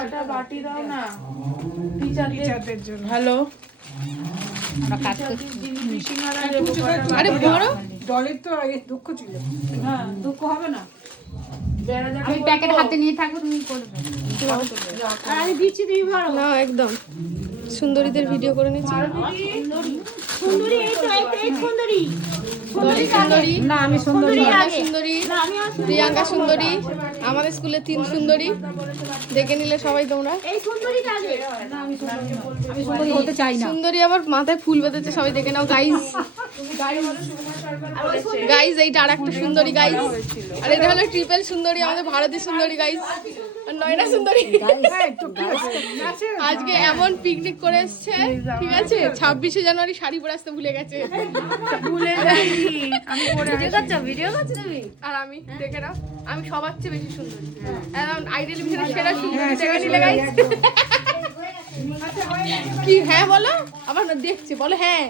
কটা বাটি দাও না টিচারদের জন্য। হ্যালো, আমরা কাজ করছি। আরে বড় জলের তো দুঃখ ছিল। হ্যাঁ, দুঃখ হবে না। আমি প্যাকেট হাতে নিয়ে থাকবো, তুমি করবে। আমি দিচ্ছি, তুমি ভরো। না একদম সুন্দরীদের ভিডিও করে নিচ্ছি। সুন্দরী, এই তো, এই সুন্দরী। সুন্দরী সুন্দরী, না, আমি সুন্দরী। স্বর্ণা সুন্দরী, প্রিয়াঙ্কা সুন্দরী, আমাদের স্কুলে 3 সুন্দরী। দেখে নিলে সবাই তোমরা। এই সুন্দরীটা আগে। না, আমি সুন্দরী হতে চাই না। সুন্দরী আবার মাথায় ফুল বেঁধেছে, সবাই দেখে নাও গাইস। গাইস এইটা আর একটা সুন্দরী গাইস, আর এটা হলো ট্রিপল সুন্দরী, আমাদের ভারতী সুন্দরী গাইস, আর নয়না সুন্দরী। আজকে এমন পিকনিক করে এসছে, ঠিক আছে, 26শে জানুয়ারি শাড়ি পরে আসতে ভুলে গেছে। ভুলে যাই আমি পরে ভিডিও করছো তুমি? আর আমি দেখে নাও, আমি সবার চেয়ে বেশি সুন্দরী, এখন আইডল ভিশনে সেরা সুন্দরী দেখে নিলে গাইস। কি হ্যাঁ বলো, আবার দেখছে বলো হ্যাঁ।